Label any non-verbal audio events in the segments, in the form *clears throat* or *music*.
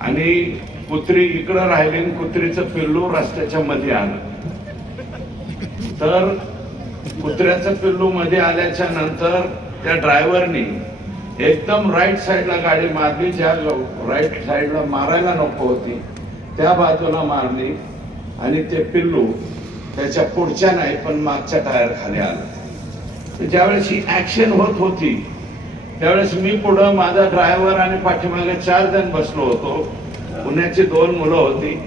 आणि कुत्री इकडं राहिली आणि कुत्रीचं पिल्लू रस्त्याच्या मध्ये आलं. तर कुत्र्याचं पिल्लू मध्ये आल्याच्यानंतर त्या ड्रायव्हरनी एकदम राईट साईडला गाडी मारली ज्या राईट साईडला मारायला नको होती त्या बाजूला मारली आणि ते पिल्लू त्याच्या पुढच्या नाही पण मागच्या टायर खाली आलं. तर ज्यावेळेस ही ऍक्शन होत होती त्यावेळेस मी पुढं माझा ड्रायव्हर आणि पाठीमागे चार जण बसलो होतो. पुण्याची दोन मुलं होती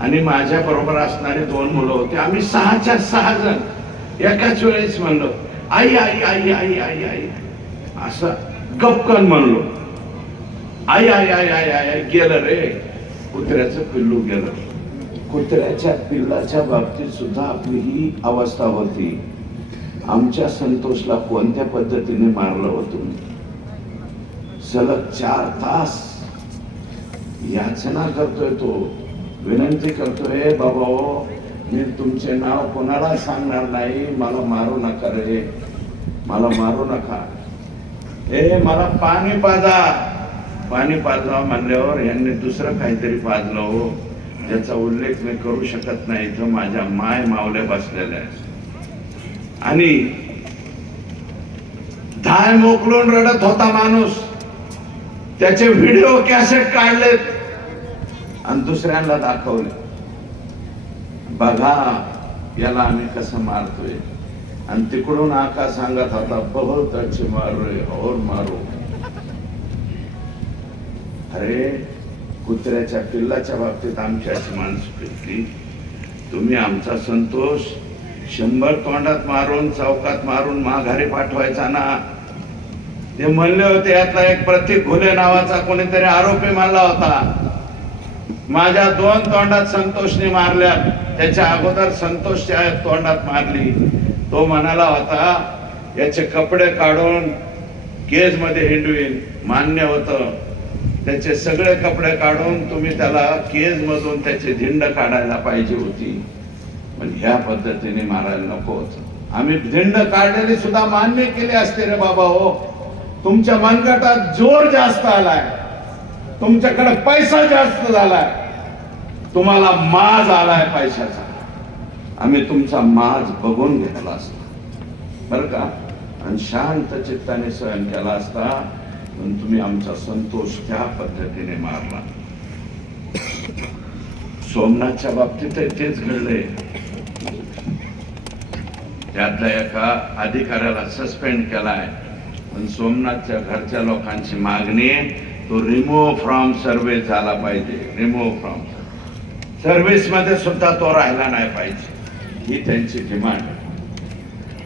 आणि माझ्या बरोबर असणारी दोन मुलं होती. आम्ही सहाच्या सहा जण एकाच वेळेस म्हणलो आई आई आई आई आई आई. असं गपकन म्हणलो. आई आई आई आई आई आई गेलं रे. कुत्र्याचं पिल्लू गेलं. कुत्र्याच्या पिल्लाच्या बाबतीत सुद्धा आपली ही अवस्था होती. आमच्या संतोषला कोणत्या पद्धतीने मारलं होतं सलग चार तास याचना करतोय तो. विनंती करतोय बाबा मी तुमचे नाव कोणाला सांगणार नाही? मला मारू नका रे. मला मारू नका. ए मला पाणी पाजा. पाणी पाजवा म्हणल्यावर यांनी दुसरं काहीतरी पाजलं हो. ज्याचा उल्लेख मी करू शकत नाही. इथं माझ्या माय मावल्या बसलेल्या आहेत. आणि धाय मोकलून रडत होता माणूस. त्याचे व्हिडिओ कॅसेट काढलेत. आणि दुसऱ्यांना दाखवले. बघा याला आम्ही कसं मारतोय. आणि तिकडून आका सांगत होता बहुत अच्छे मारो रे और मारो. अरे कुत्र्याच्या पिल्लाच्या बाबतीत आमची अशी माणसं तुम्ही आमचा संतोष. शंभर तोंडात मारून चौकात मारून माघारी पाठवायचा ना. ते म्हणले होते यातला एक प्रतीक घुले नावाचा कोणीतरी आरोपी मानला होता. माझ्या दोन तोंडात संतोषने मारल्या. त्याच्या अगोदर संतोषच्या तोंडात मारली. तो म्हणाला होता याचे कपडे काढून केजमध्ये हिंडवीन. मान्य होतं. त्याचे सगळे कपडे काढून तुम्ही त्याला केज मधून त्याची धिंड काढायला पाहिजे होती. पण ह्या पद्धतीने मारायला नको आम्ही धिंड काढलेली सुद्धा मान्य केले असते रे बाबा हो. तुमच्या मनगटात जोर जास्त आलाय. तुमच्याकडे पैसा जास्त झालाय. तुम्हाला माज आलाय पैशाचा. आम्ही तुमचा माज बघून घेतला असता. बर का? आणि शांत चित्ताने स्वयं केला असता. पण तुम्ही आमचा संतोष त्या पद्धतीने मारला. सोमनाथच्या बाबतीत तेच घडलंय. त्यातल्या एका अधिकाऱ्याला सस्पेंड केलाय. पण सोमनाथच्या घरच्या लोकांची मागणी तो रिमूव्ह फ्रॉम सर्व्हिस झाला पाहिजे. रिमूव्ह फ्रॉम सर्व्हिसमध्ये सुद्धा तो राहिला नाही पाहिजे. ही त्यांची डिमांड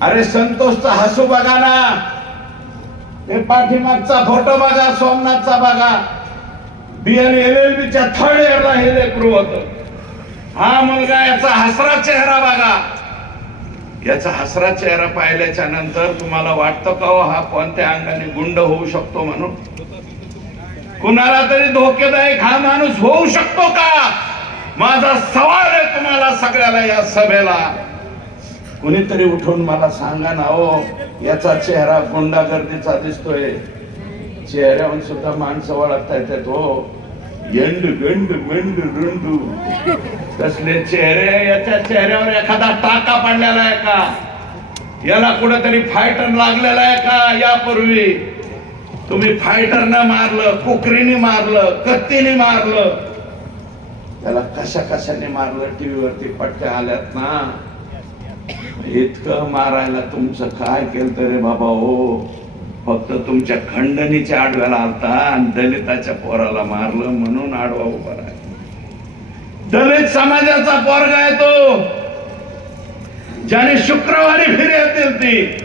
अरे संतोषचा हसू बघा ना. ते पाठीमागचा फोटो बघा सोमनाथचा बघा. बीएनएलएलबीच्या एल एल थर्ड इयरला हे लेकरू होत. हा मुलगा याचा हसरा चेहरा बघा. याचा हसरा चेहरा पाहिल्याच्या नंतर तुम्हाला वाटतं का हो हा कोणत्या अंगाने गुंड होऊ शकतो म्हणून? कुणाला तरी धोकेदायक हा माणूस होऊ शकतो का? माझा सवाल आहे तुम्हाला सगळ्याला या सभेला. कुणीतरी उठून मला सांगा ना हो याचा चेहरा गुंडागर्दीचा दिसतोय. चेहऱ्यावर सुद्धा माणसं ओळखता येतात हो. येंड गंड मेंड रुंडू कसले चेहरे याच्या चेहऱ्यावर एखादा टाका पडलेला आहे का? याला कुठेतरी फायटर लागलेला आहे का? यापूर्वी. तुम्ही फायटरनं मारलं कुकरीने मारलं कत्तीने मारलं. त्याला कशा कशाने मारलं? टीव्हीवरती पट्ट्या आल्यात ना. इतकं मारायला तुमचं काय केलं रे बाबा हो. फक्त तुमच्या खंडणीच्या आडव्याला आलता आणि दलिताच्या पोराला मारलं म्हणून आडवा उभा राहिला. दलित समाजाचा पोरगा आहे तो. ज्याने शुक्रवारी फिर्याद दिली ती.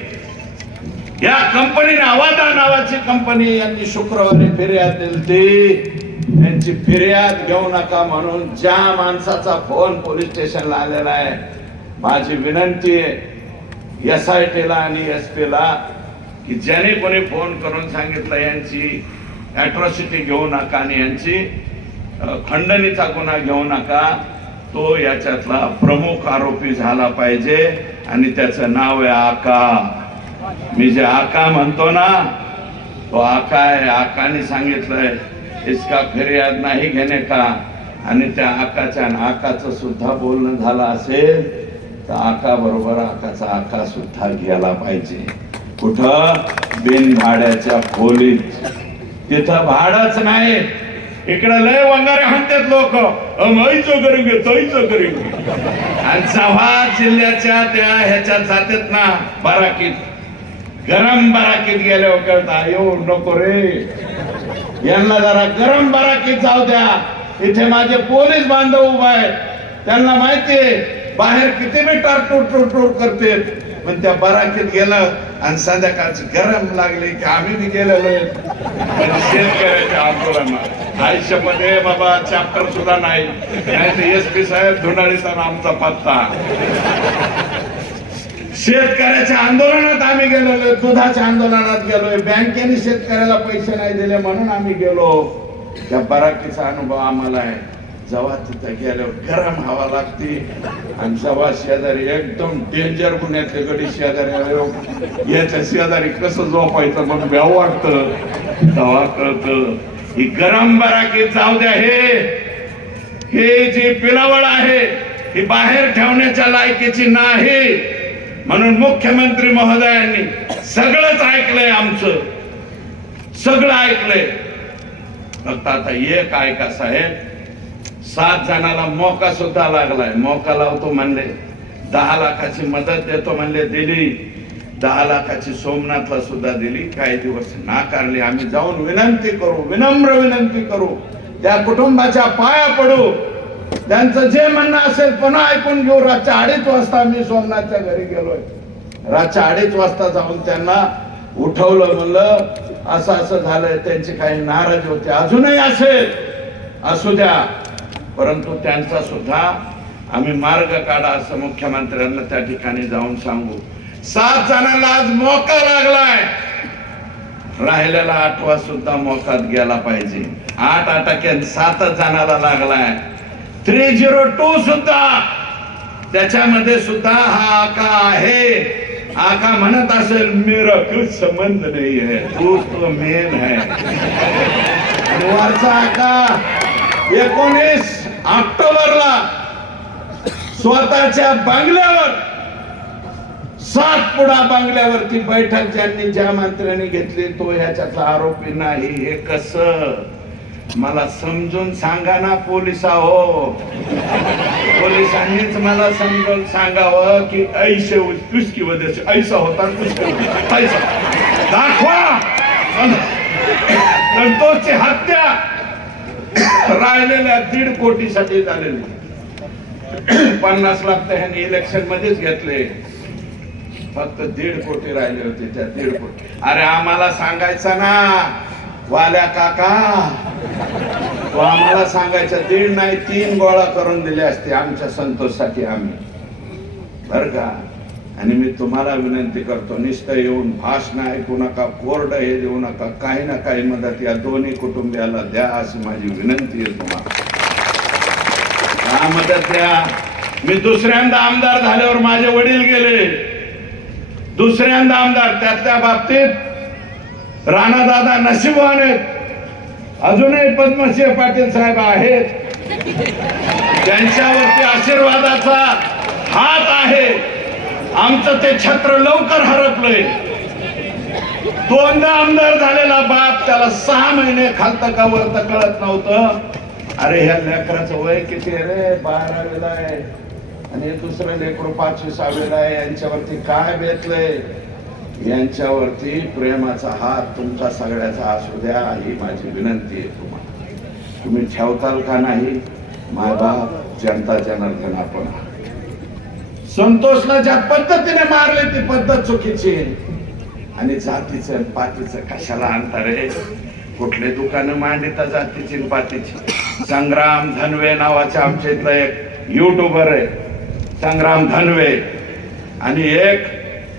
या कंपनीने आवादा नावाची कंपनी यांनी शुक्रवारी फिर्याद दिली त्यांची फिर्याद घेऊ नका म्हणून ज्या माणसाचा फोन पोलीस स्टेशनला आलेला आहे माझी विनंती आहे एस आय टीला आणि एस ला की ज्याने कोणी फोन करून सांगितलं यांची ॲट्रॉसिटी घेऊ नका आणि यांची खंडणीचा गुन्हा घेऊ नका तो याच्यातला प्रमुख आरोपी झाला पाहिजे आणि त्याचं नाव आहे आका. मी जे आका म्हणतो ना तो आका आहे. आकाने सांगितलंय इसका फिर्याद नाही घेणे का? आणि त्या आकाच्या आकाचं सुद्धा बोलणं झालं असेल तर आका बरोबर आकाचा आका सुद्धा घ्यायला पाहिजे. कुठं? बिन भाड्याच्या खोलीत. तिथं भाडच नाही. इकडे लय वंगारे म्हणतात लोक. मैचं करेंगे तैचं करेंगे आणि जव्हा जिल्ह्याच्या त्या ह्याच्यात जातात ना बराकीत गरम बराकीत गेल्यावर कळता येऊ नको रे. यांना जरा गरम बराकीत जाऊ द्या. इथे माझे पोलीस बांधव उभा आहेत. त्यांना माहितीये बाहेर किती मी टारटूर टूर टूर करते पण त्या बराकीत गेलं आणि संध्याकाळची गरम लागली की आम्ही बी गेलेलो. पण शेतकऱ्याच्या आंदोलनात. आयुष्यामध्ये बाबा चॅप्टर सुद्धा नाही. नाही एस पी साहेब धुंडाळीचा आमचा पत्ता. शेतकऱ्याच्या आंदोलनात आम्ही गेलेलो दुधाच्या आंदोलनात गेलोय. बँकेने शेतकऱ्याला पैसे नाही दिले म्हणून आम्ही गेलो. त्या बराकीचा अनुभव आम्हाला आहे. जेव्हा तिथं गेल्यावर गरम हवा लागते. आणि जेव्हा शेजारी एकदम डेंजर गुन्ह्यातले गडी शेजारी आल्यावर याच्या शेजारी कसं झोपायचं मग व्याव वाटत. तेव्हा कळत ही गरम बराकी जाऊ द्या हे. हे जी पिलावळ आहे ही बाहेर ठेवण्याच्या लायकीची नाही. म्हणून मुख्यमंत्री महोदयांनी सगळंच ऐकलंय आमचं. सगळं ऐकलंय. फक्त आता एक ऐका साहेब सात जणाला मोका सुद्धा लागलाय. मोका लावतो म्हणले. दहा लाखाची मदत देतो म्हणले दिली. दहा लाखाची सोमनाथला सुद्धा दिली. काही दिवस नाकारली. आम्ही जाऊन विनंती करू विनम्र विनंती करू. त्या कुटुंबाच्या पाया पडू. त्यांचं जे म्हणणं असेल पुन्हा ऐकून घेऊ. रातच्या अडीच वाजता मी सोमनाथच्या घरी गेलोय. रातच्या अडीच वाजता जाऊन त्यांना उठवलं म्हणलं असं असं झालंय. त्यांची काही नाराज होते. अजूनही असेल. असू द्या. परंतु त्यांचा सुद्धा आम्ही मार्ग काढा असं मुख्यमंत्र्यांना त्या ठिकाणी जाऊन सांगू. सात जणांना आज मोका लागलाय. राहिलेला आठवा सुद्धा मोकात गेला पाहिजे. आठ अटक्यात सातच जणाला लागलाय. थ्री झिरो टू सुद्धा. त्याच्यामध्ये सुद्धा हा आका आहे. आका म्हणत असेल मेरा कुछ संबंध नाही है. तू तो मेन है. वरचा आका एकोणीस ऑक्टोबरला स्वतःच्या बंगल्यावर सात पुडा बंगल्यावरती बैठक ज्यांनी ज्या मंत्र्यांनी घेतली तो ह्याच्यातला आरोपी नाही. हे कस? मला समजून सांगा ना पोलिसा हो पोलिसांनीच मला समजून सांगावं की ऐसे उस- उसकी वजह से ऐसा होता उसकी ऐसा. दाखवा! संतोषची हत्या! राहिलेल्या दीड कोटीसाठी झालेले. पन्नास लाख तर ह्यांनी इलेक्शन मध्येच घेतले. फक्त दीड कोटी राहिले होते त्या दीड कोटी. अरे आम्हाला सांगायचं ना वाल्या काका. तो आम्हाला सांगायचं दीड नाही तीन गोळा करून दिले असते आमच्या संतोषसाठी आम्ही. बर का? आणि मी तुम्हाला विनंती करतो नुसतं येऊन भाषण ऐकू नका कोरड हे देऊ नका काही ना काही मदत या दोन्ही कुटुंबियाला द्या अशी माझी विनंती आहे तुम्हाला. हा मदत द्या. मी दुसऱ्यांदा आमदार झाल्यावर माझे वडील गेले. दुसऱ्यांदा आमदार त्यातल्या बाबतीत राणादादा नशिबवान आहेत. अजूनही पद्मसिंह पाटील साहेब आहेत. त्यांच्यावरती आशीर्वादाचा हात आहे. आमचं ते छत्र लवकर हरपलंय. दोनदा आमदार झालेला बाप त्याला सहा महिने खालतं का वरतं कळत नव्हतं. अरे ह्या लेकराचं वय किती आहे रे? बारावीला आहे. आणि दुसरं लेकरू पाचवी सहावीला आहे. यांच्यावरती काय बेतलंय? यांच्यावरती प्रेमाचा हात तुमचा सगळ्याचा असू द्या ही माझी विनंती आहे तुम्हाला. तुम्ही ठेवताल का नाही? मायबाप जनता जनार्दन आपण संतोषला ज्या पद्धतीने मारले ती पद्धत चुकीची आणि जातीचं पातीचं कशाला अंतर आहे? कुठले दुकानं मांडिता जातीची पातीची? संग्राम धनवे नावाचे आमच्या इथलं एक युट्यूबर आहे. संग्राम धनवे. आणि एक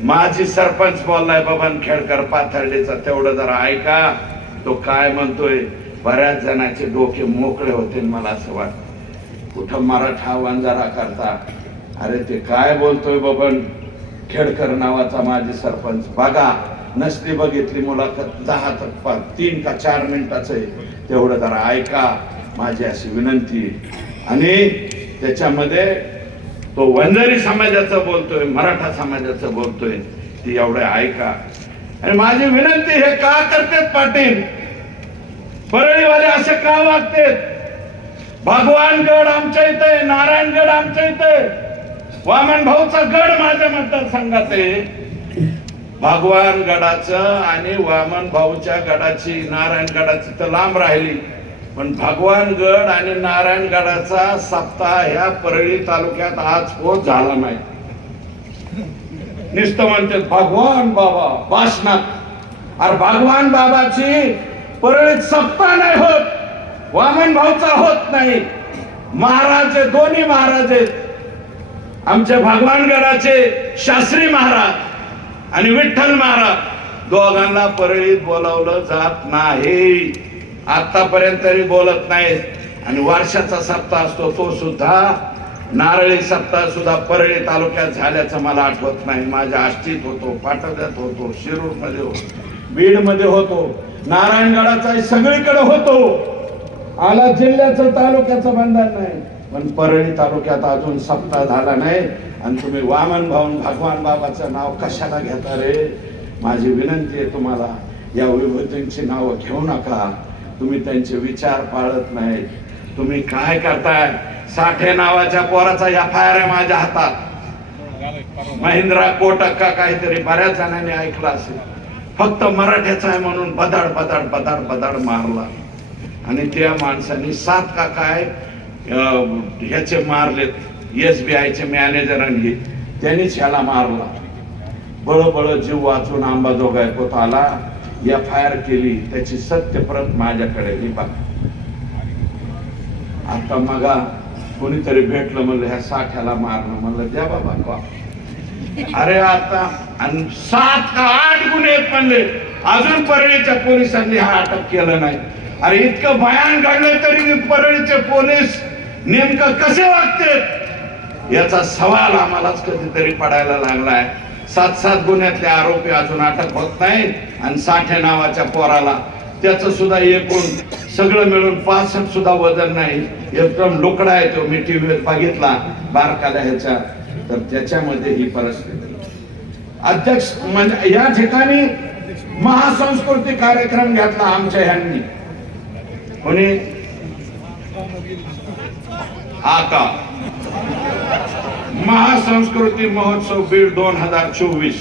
माझी सरपंच बोललाय बबन खेडकर पाथर्डीचा तेवढं जरा ऐका. तो काय म्हणतोय? बऱ्याच जणांचे डोके मोकळे होते मला असं वाटतं. कुठं मराठा वंजारा करता अरे ते काय बोलतोय बबन? खेडकर नावाचा माजी सरपंच. बघा नसली बघितली मुलाखत दहा तर तीन का चार मिनिटाचं आहे. तेवढं जरा ऐका माझी अशी विनंती आणि त्याच्यामध्ये तो वंजारी समाजाचं बोलतोय मराठा समाजाचं बोलतोय ती एवढं ऐका. आणि माझी विनंती हे का करतेत पाटील? परळीवाले असे का वागतेत? भगवानगड आमच्या इथे नारायणगड आमच्या इथे. वामन भाऊचा गड माझ्या मतदारसंघात आहे भगवान गडाचं आणि वामन भाऊच्या गडाची नारायण गडाची तर लांब राहिली. पण भगवान गड आणि नारायण गडाचा सप्ताह ह्या परळी तालुक्यात आज पोच झाला नाही. निस्त म्हणते भगवान बाबा भाषणात अरे भगवान बाबाची परळीत सप्ताह नाही होत. वामन भाऊचा होत नाही. महाराज दोन्ही महाराज आहेत आमच्या भगवानगडाचे शास्त्री महाराज आणि विठ्ठल महाराज दोघांना परळीत बोलावलं जात नाही. आतापर्यंत तरी बोलत नाही आणि वर्षाचा सप्ताह असतो तो सुद्धा नारळी सप्ताह सुद्धा परळी तालुक्यात झाल्याचं मला आठवत नाही. माझ्या आष्टीत होतो पाटोद्यात होतो शिरूरमध्ये होतो बीडमध्ये होतो नारायणगडाचा सगळीकडे होतो. आला जिल्ह्याचं तालुक्याचं बंधन नाही. पण परळी तालुक्यात अजून सप्ताह झाला नाही. आणि तुम्ही वामन भाऊन भगवान बाबाचं नाव कशाला घेता रे? माझी विनंती आहे तुम्हाला या विभूतींची नावं घेऊ नका. तुम्ही त्यांचे विचार पाळत नाही. तुम्ही काय करताय? साठे नावाच्या पोराचा एफ आय आर आहे माझ्या हातात. महिंद्रा कोटक का काहीतरी बऱ्याच जणांनी ऐकलं असेल. फक्त मराठ्याचा आहे म्हणून बदाड बदाड बदाड बदाड मारला. आणि त्या माणसाने सात का काय ह्याचे मारलेत एस बी आयचे मॅनेजरांनी त्यांनीच ह्याला मारला. बळबळ जीव वाचून अंबाजोगाई पोत आला एफ आय आर केली त्याची सत्य प्रत माझ्याकडे ही आता मगा कोणीतरी भेटलं म्हणलं ह्या साठ्याला मारलं म्हणलं द्या बाबा का अरे आता आणि सात का आठ गुन्हे म्हणले. अजून परळीच्या पोलिसांनी हा अटक केलं नाही. अरे इतकं भयान घडलं तरी परळीचे पोलीस नेमकं कसे वागते? याचा सवाल आम्हालाच कधीतरी पडायला लागलाय. सात सात गुन्ह्यातले आरोपी अजून अटक होत नाही आणि साठे नावाच्या पोराला. त्याचं सुद्धा एकूण सगळं मिळून पासष्ट सुद्धा वजन नाही. एकदम लोकडा आहे तो. मी व्हीवर बघितला. बारकाला ह्याच्या. तर त्याच्यामध्ये ही परिस्थिती. अध्यक्ष म्हणजे या ठिकाणी महासंस्कृती कार्यक्रम घेतला आमच्या ह्यांनी. कोणी? आता महासंस्कृती महोत्सव बीड दोन हजार चोवीस.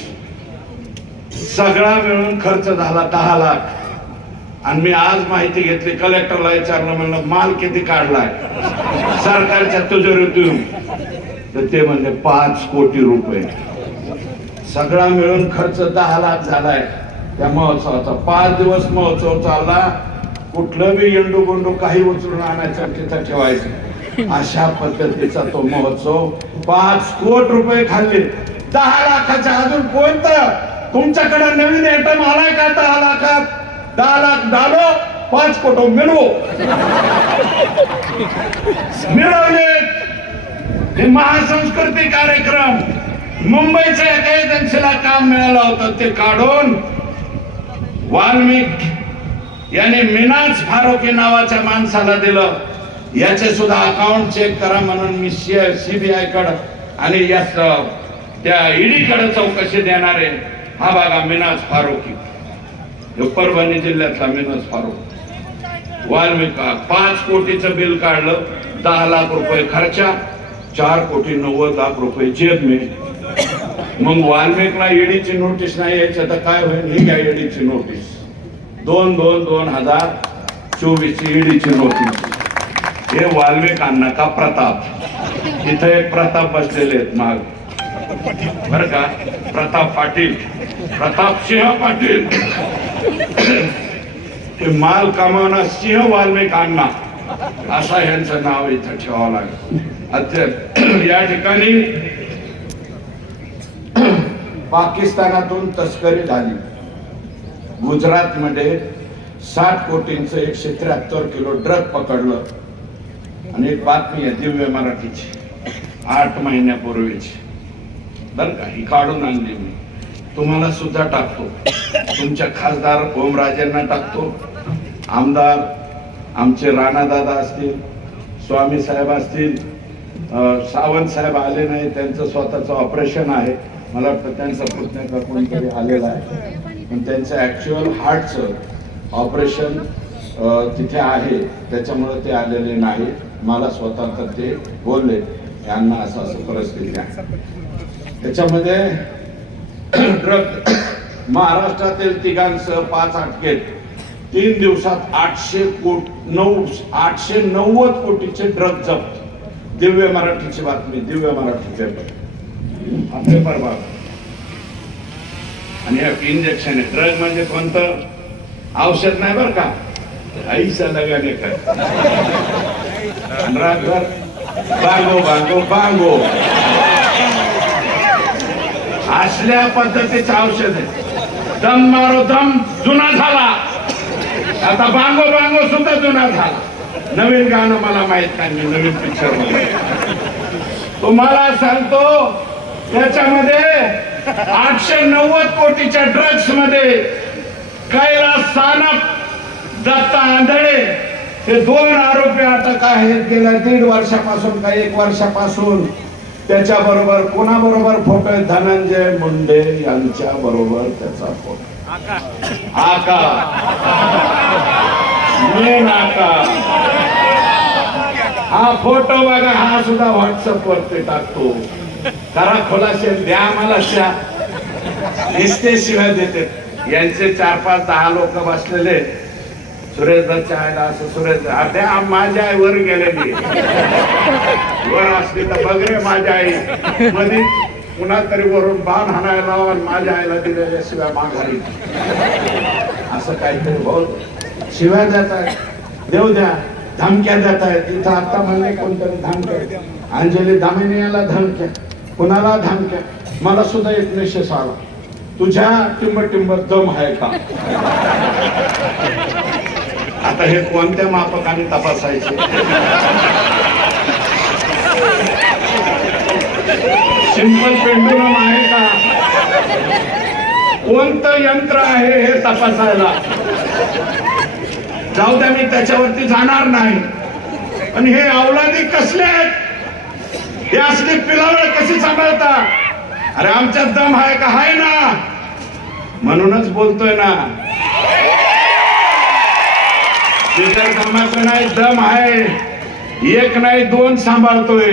सगळा मिळून खर्च झाला दहा लाख. आणि मी आज माहिती घेतली कलेक्टरला विचारलं म्हणलं माल किती काढलाय? सरकारच्या तिजोरीतून. तर ते म्हणले पाच कोटी रुपये. सगळा मिळून खर्च दहा लाख झालाय. त्या महोत्सवाचा पाच दिवस महोत्सव चालला. कुठलं बी येंडू गोंडू काही उचलून आणायचं तिथं ठेवायचं. अशा पद्धतीचा तो महोत्सव पाच कोट रुपये खाल्ले. दहा लाखाच्या अजून कोणतं? तुमच्याकडे नवीन आयटम आलाय का दहा लाखात? दहा लाख डालो पाच कोट मिळवू मिळवले. हे महासंस्कृती कार्यक्रम. मुंबईच्या एका एजन्सीला काम मिळालं होतं ते काढून. वाल्मिक याने मिनाज फारोकी नावाच्या माणसाला दिलं. याचे सुद्धा अकाउंट चेक करा म्हणून मी सीबीआयकडे आणि या त्या ईडी कडे चौकशी देणार आहे. हा बघा मिनाज फारोकी. परभणी जिल्ह्यातला मिनाज फारोक. वाल्मिका पाच कोटीचं बिल काढलं. दहा लाख रुपये खर्चा. चार कोटी नव्वद लाख रुपये जेब मिळेल. मग वाल्मिकला ईडीची नोटीस नाही यायचं. तर काय होईल? ही घ्या ईडीची नोटीस दोन दोन दोन हजार चोवीस ची ईडीची नोटीस हे वाल्मिक अण्णा का प्रताप. इथं एक प्रताप बसलेले आहेत माग. बर का? प्रताप पाटील. प्रताप सिंह पाटील. हे माल कमावणार सिंह वाल्मिक अण्णा. असा यांचं नाव इथं ठेवावं लागेल. अत्य- या ठिकाणी पाकिस्तानातून तस्करी झाली. गुजरातमध्ये साठ कोटींचं एकशे त्र्याहत्तर किलो ड्रग पकडलं. आणि एक बातमी आहे दिव्य मराठीची. आठ महिन्यापूर्वीची. बरं का? ही काढून आणली मी. तुम्हाला सुद्धा टाकतो. तुमच्या खासदार ओमराजेंना टाकतो. आमदार आमचे राणादादा असतील स्वामी साहेब असतील सावंत साहेब आले नाही त्यांचं स्वतःचं ऑपरेशन आहे. मला वाटतं त्यांचा पुतण्याचा कोणतरी आलेला आहे. पण त्यांचं ॲक्च्युअल हार्टचं ऑपरेशन तिथे आहे. त्याच्यामुळे ते आलेले नाही. मला स्वतः तर ते बोलले. यांना असं असं परिस्थिती आहे. त्याच्यामध्ये *clears throat* ड्रग महाराष्ट्रातील तिघांसह पाच अटकेत. तीन दिवसात आठशे कोट नऊ आठशे नव्वद कोटीचे ड्रग जप्त. दिव्य मराठीची बातमी दिव्य मराठी पेपर परवा पेपर आणि हे इंजेक्शन आहे. ड्रग म्हणजे कोणतं? औषध नाही बरं का? आईचा लगाने काय रातभर बांगो बांगो बांगो. असल्या पद्धतीचं औषध आहे. दम मारो दम जुना झाला. आता बांगो बांगो सुद्धा जुना झाला. नवीन गाणं मला माहीत नाही मी नवीन पिक्चरमध्ये. तुम्हाला सांगतो त्याच्यामध्ये आठशे नव्वद कोटीच्या ड्रग्समध्ये कैलास सानप दत्ता आंधळे हे दोन आरोपी अटक आहेत गेल्या दीड वर्षापासून का एक वर्षापासून? त्याच्या बरोबर कोणाबरोबर फोटो आहे धनंजय मुंडे यांच्या बरोबर त्याचा फोटो आका. मेन आका. हा फोटो बघा हा सुद्धा व्हॉट्सअप वरती टाकतो. करा खोलाशेल द्या मला त्या दिसते शिवाय देते यांचे चार पाच दहा लोक बसलेले. सुरेश दत्तच्या आईला असं सुरेश आ, द्या माझ्या आई वर गेलेली. वर असली तर बघ रे माझ्या आई. मधी पुन्हा तरी वरून बाण हाणायला आणि माझ्या आईला दिलेल्या शिवाय माघारी. असं काहीतरी बहुत शिवाय देत आहे देव द्या. धमक्या देत आहेत तिथं आता म्हणले कोणतरी धमक्या. अंजली दामिनी याला धमक्या. कुणाला धमक्या मला सुद्धा एक निशेष आला. तुझ्या टिंब टिंब दम आहे का? आता हे कोणत्या मापकाने तपासायचे? सिंपल पेंडुलम आहे का? कोणतं यंत्र आहे हे तपासायला? जाऊ द्या मी त्याच्यावरती जाणार नाही. पण हे अवलादी कसले आहेत? हे असली पिलावळ कशी सांभाळता अरे आमच्यात दम आहे का? आहे ना. म्हणूनच बोलतोय ना. बिगर दमाचं नाही दम आहे. एक नाही दोन सांभाळतोय.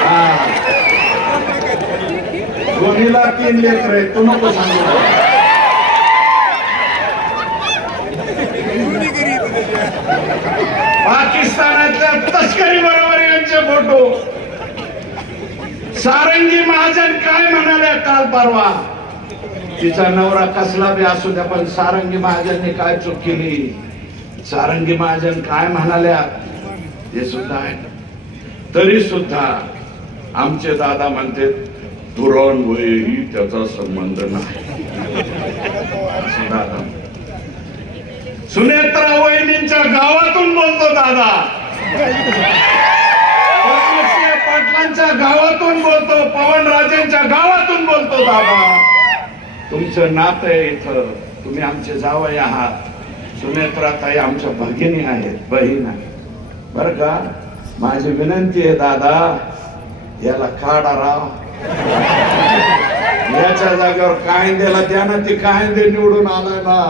हा. दोन्हीला तीन लेकर आहे तू नको सांगू पाकिस्तानातल्या तस्करी बरोबर यांचे फोटो सारंगी महाजन काय म्हणाल्या काल परवा? तिचा नवरा कसला बी असू द्या पण सारंगी महाजनने काय चूक केली? सारंगी महाजन काय म्हणाल्या? हे सुद्धा आहे तरी सुद्धा आमचे दादा म्हणते पुरणवयही त्याचा संबंध नाही. दादा सुनेत्रा वहिनींच्या गावातून बोलतो दादा. काकांच्या गावातून बोलतो पवन राजेंच्या गावातून बोलतो दादा तुमचं नातं आहे इथं. तुम्ही आमचे जावई आहात. सुनेत्राताई आमच्या भगिनी आहेत बहीण आहे. बर का? माझी विनंती आहे दादा याला काढा राव. याच्या जागेवर कायंदेला त्यानं ती कायंदे निवडून आलाय ना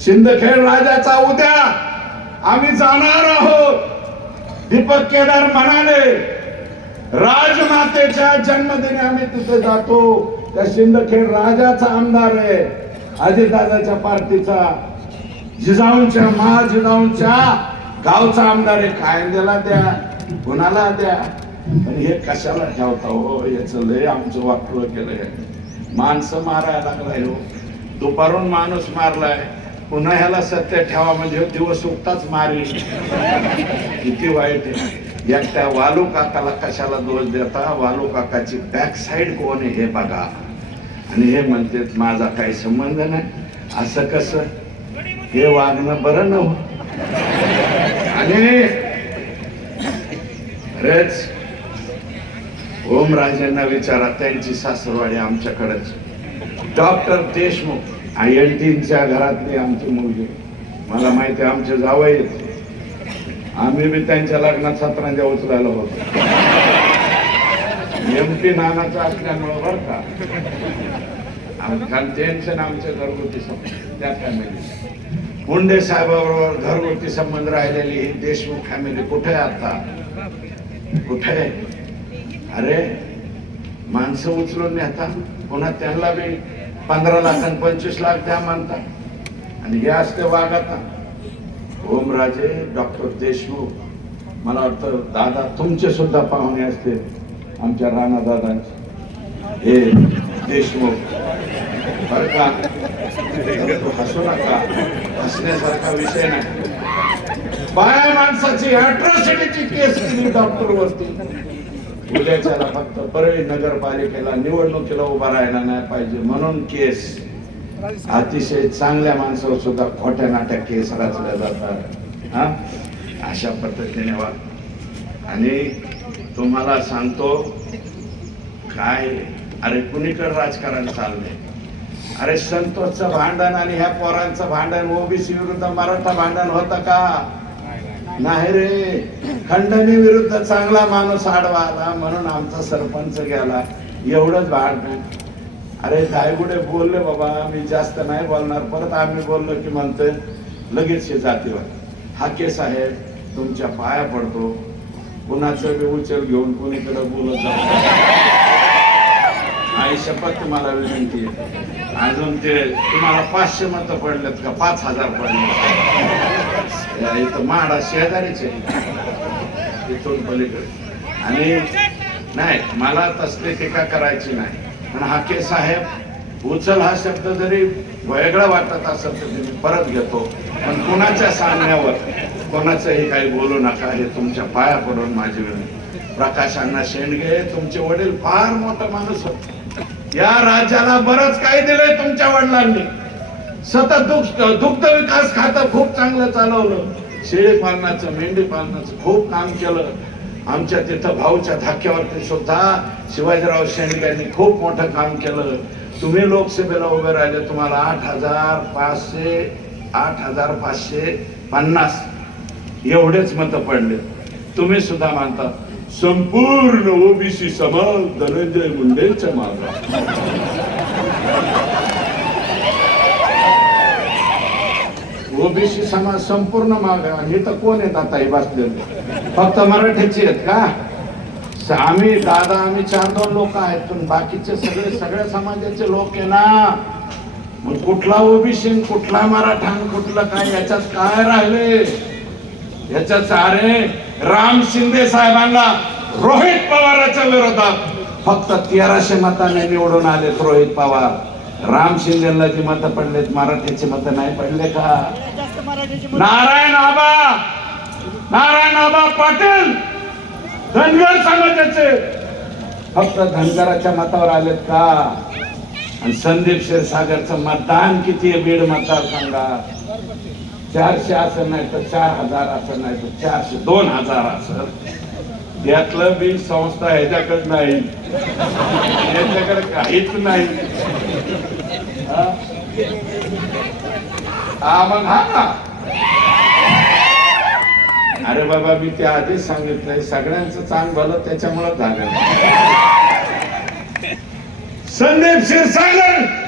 सिंदखेड राजाचा उद्या आम्ही जाणार आहोत. दीपक केदार म्हणाले राजमातेच्या जन्मदिनी आम्ही तिथे जातो. त्या शिंदखेड राजाचा आमदार आहे अजितदादाच्या पार्टीचा. जिजाऊंच्या महाजिजाऊंच्या गावचा आमदार आहे. कायद्याला द्या कुणाला द्या. पण हे कशाला ठेवता हो? याच लय आमचं वाटलं केलंय माणसं मारायला लागलाय हो. दुपारून माणूस मारलाय. पुन्हा ह्याला सत्य ठेवा म्हणजे दिवस उगताच मारी किती वाईट आहे. एकट्या वालू काकाला कशाला दोष देता? वालू काकाची बॅक साईड कोण आहे हे बघा. आणि हे म्हणते माझा काही संबंध नाही. असं कसं? हे वागणं बरं नव आणि खरंच ओमराजेंना विचारा त्यांची सासरवाडी आमच्याकडेच. डॉक्टर देशमुख आय एन टीच्या घरातली आमची मुलगी. मला माहिती आहे, आमचे जावई आम्ही बी त्यांच्या लग्नात सतरांच्या उचलायला होतो. एम पी नानाचं असल्यामुळं बरं का. कारण टेन्शन आमचे घरगुती संबंध त्या फॅमिली मुंडे साहेबाबरोबर घरगुती संबंध राहिलेली ही देशमुख फॅमिली कुठे आहे आता? कुठे? आहे? अरे माणसं उचलून नेता पुन्हा त्यांना बी पंधरा लाख आणि पंचवीस लाख द्या म्हणतात. आणि हे असते वागता. ओमराजे डॉक्टर देशमुख. मला वाटतं दादा तुमचे सुद्धा पाहुणे असते आमच्या राणा दादांचे. हे देशमुख. बरं का? हसू नका. हसण्यासारखा विषय नाही. बाया माणसाची अट्रॉसिटीची केस केली डॉक्टर वरती. उद्याच्याला फक्त परळी नगरपालिकेला निवडणुकीला उभा राहायला नाही पाहिजे म्हणून केस अतिशय चांगल्या माणसावर सुद्धा खोट्या नाट्या केस रचल्या जातात. हा? अशा पद्धतीने वा. आणि तुम्हाला सांगतो काय? अरे कुणीकडे राजकारण चाललंय? अरे संतोषचं भांडण आणि ह्या पोरांचं भांडण ओबीसी विरुद्ध मराठा भांडण होतं का? नाही रे. खंडणी विरुद्ध चांगला माणूस आडवा आला म्हणून आमचा सरपंच गेला. एवढंच भांडण अरे गायगुडे बोलले बाबा? मी जास्त नाही बोलणार. परत आम्ही बोललो की म्हणतोय लगेच हे जातीवर. हा केस आहे तुमच्या पाया पडतो. कुणाचं बी उचल घेऊन कुणीकडे बोलत जातो आई शपथ तुम्हाला विनंती आहे. अजून ते तुम्हाला पाचशे मत पडलेत का? पाच हजार पडले इथं माडा शेजारीच आहे. इथून पलीकडे. आणि नाही मला तसली टीका करायची नाही. पण हाके साहेब उचल हा शब्द जरी वेगळा वाटत असेल तर मी परत घेतो. पण कुणाच्या सांगण्यावर कोणाचंही काही बोलू नका हे तुमच्या पाया पडून माझी विनंती. प्रकाश अण्णा शेंडगे तुमचे वडील फार मोठा माणूस होते. या राज्याला बरंच काही दिलंय तुमच्या वडिलांनी. सतत दुग्ध दुग्ध विकास खातं खूप चांगलं चालवलं. शेळी पालनाचं मेंढी पालनाचं खूप काम केलं. आमच्या तिथं भाऊच्या धाक्यावरती सुद्धा शिवाजीराव शेंडगे यांनी खूप मोठं काम केलं. तुम्ही लोकसभेला उभे राहिले तुम्हाला आठ हजार पाचशे आठ हजार पाचशे पन्नास एवढेच मतं पडले. तुम्ही सुद्धा मानता संपूर्ण ओबीसी समाज धनंजय मुंडेच्या मागा. ओबीसी समाज संपूर्ण माग हे तर कोण आहेत आता हे बसलेले? फक्त मराठीचे आहेत का? आम्ही दादा आम्ही चार दोन लोक आहेत पण बाकीचे सगळे सगळ्या समाजाचे लोक आहे ना. मग कुठला ओबीसी कुठला मराठा कुठला कुठलं काय याच्यात काय राहिले? याच्यात अरे राम शिंदे साहेबांना रोहित पवाराच्या विरोधात फक्त तेराशे मताने निवडून आले रोहित पवार. राम शिंदेची मतं पडलेत मराठीची मत नाही पडले का? नारायण आबा नारायण आबा पाटील धनगर समाजाचे. फक्त धनगराच्या मतावर आलेत का? आणि संदीप क्षीरसागरचं मतदान किती आहे बीड मतदारसंघात? चारशे असं नाही तर चार हजार असं नाही तर चारशे दोन हजार असं. यातलं बी संस्था ह्याच्याकडे नाही. याच्याकडे काहीच नाही. मग हा ना. अरे बाबा मी ते आधीच सांगितलंय. सगळ्यांचं चांग भलं त्याच्यामुळं झालं. संदीप क्षीरसागर